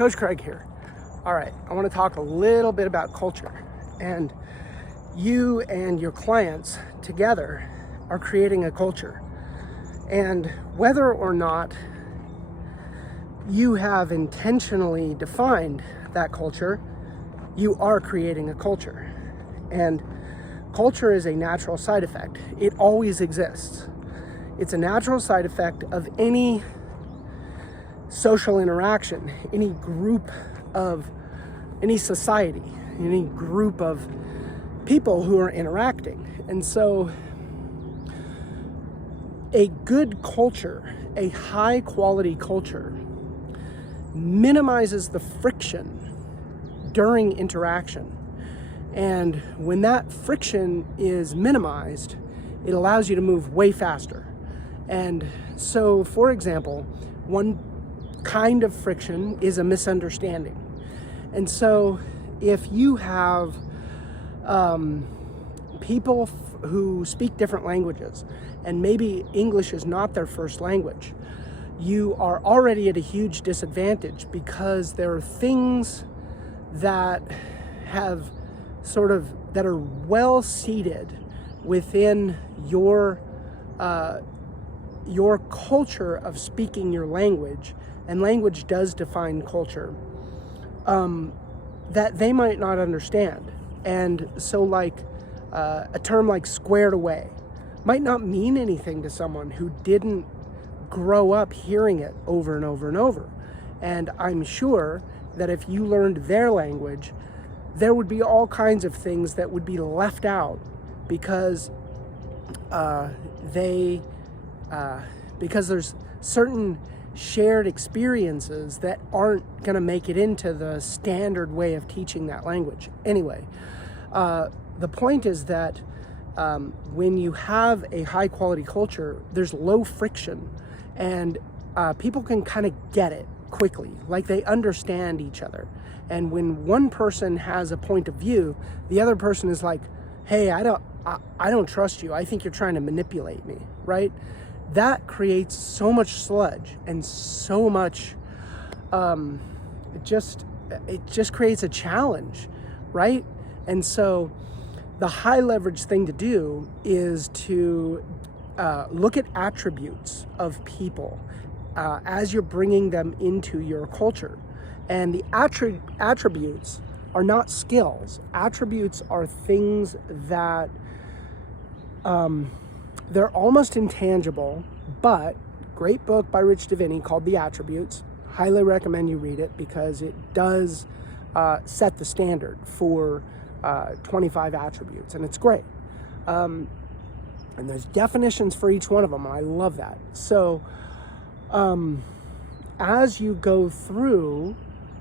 Coach Craig here. All right, I want to talk a little bit about culture. And you and your clients together are creating a culture. And whether or not you have intentionally defined that culture, you are creating a culture. And culture is a natural side effect. It always exists. It's a natural side effect of any social interaction, any group of, any society, any group of people who are interacting. And so a good culture, a high quality culture, minimizes the friction during interaction. And when that friction is minimized, it allows you to move way faster. And so, for example, one kind of friction is a misunderstanding. And so if you have people who speak different languages, and maybe English is not their first language, you are already at a huge disadvantage, because there are things that have that are well seated within your culture of speaking your language, and language does define culture, that they might not understand. And so a term like squared away might not mean anything to someone who didn't grow up hearing it over and over and over. And I'm sure that if you learned their language, there would be all kinds of things that would be left out because because there's certain shared experiences that aren't going to make it into the standard way of teaching that language. Anyway, the point is that when you have a high quality culture, there's low friction, and people can kind of get it quickly, like they understand each other. And when one person has a point of view, the other person is like, hey, I don't trust you. I think you're trying to manipulate me, right? That creates so much sludge and so much, it just creates a challenge, right? And so the high leverage thing to do is to look at attributes of people as you're bringing them into your culture. And the attributes are not skills. Attributes are things that they're almost intangible, but great book by Rich Diviney called The Attributes. Highly recommend you read it, because it does set the standard for 25 attributes, and it's great. And there's definitions for each one of them. I love that. So as you go through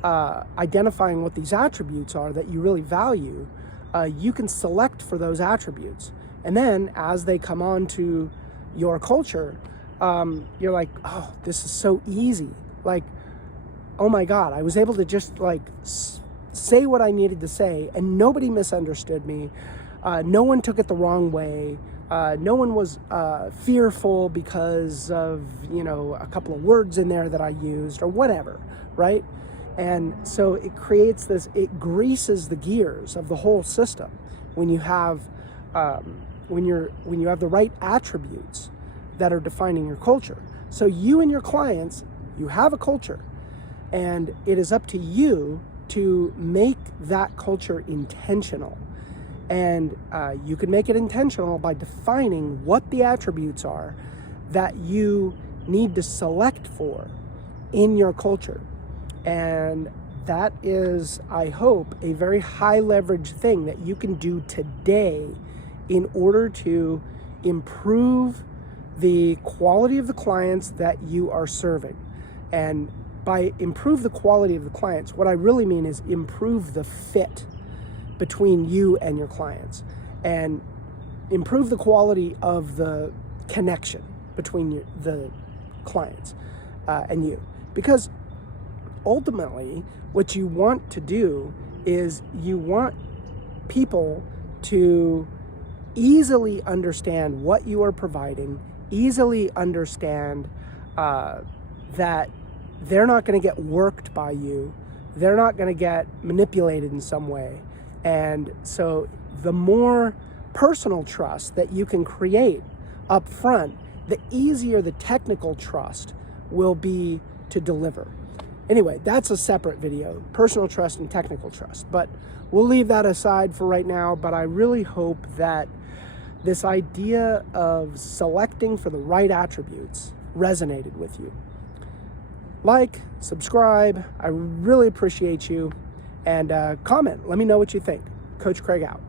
identifying what these attributes are that you really value, you can select for those attributes. And then as they come on to your culture, you're like, oh, this is so easy. Like, oh my God, I was able to just say what I needed to say, and nobody misunderstood me. No one took it the wrong way. No one was fearful because of, a couple of words in there that I used or whatever, right? And so it creates it greases the gears of the whole system when you have when you have the right attributes that are defining your culture. So you and your clients, you have a culture, and it is up to you to make that culture intentional. And you can make it intentional by defining what the attributes are that you need to select for in your culture. And that is, I hope, a very high leverage thing that you can do today in order to improve the quality of the clients that you are serving. And by improve the quality of the clients, what I really mean is improve the fit between you and your clients, and improve the quality of the connection between the clients and you. Because ultimately, what you want to do is you want people to easily understand what you are providing, easily understand that they're not going to get worked by you, they're not going to get manipulated in some way. And so the more personal trust that you can create up front, the easier the technical trust will be to deliver. Anyway, that's a separate video, personal trust and technical trust. But we'll leave that aside for right now. But I really hope that this idea of selecting for the right attributes resonated with you. Like, subscribe, I really appreciate you, and comment. Let me know what you think. Coach Craig out.